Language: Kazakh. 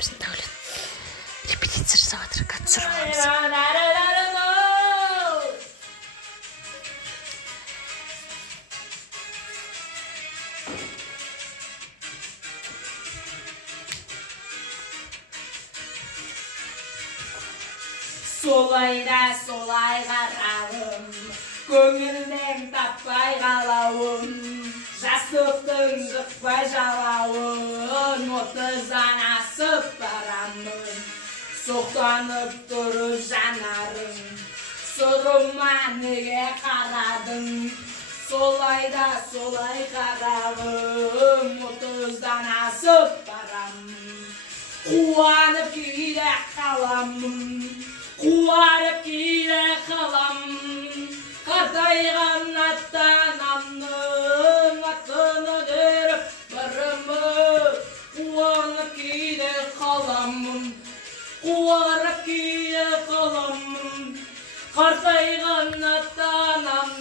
Біздің Дәулет репетиция жасап жатыр, қазір түсіріп аламыз. Солай да солай қарағым, көңілден таппай қалауым, жастықтың жықпай жалауын, 30-дан асып барамын. Соқтанып тұрып жанарым, сырыма неге қарадың? Солай да солай қарағым, 30-дан асып барамын. Қуанып кейде қаламын, қуарып кейде қаламын. Қартайған ата-анамның атын өтеріп барамын. Қуанып кейде қаламын, қуарып кейде қаламын. Қартайған ата-анамның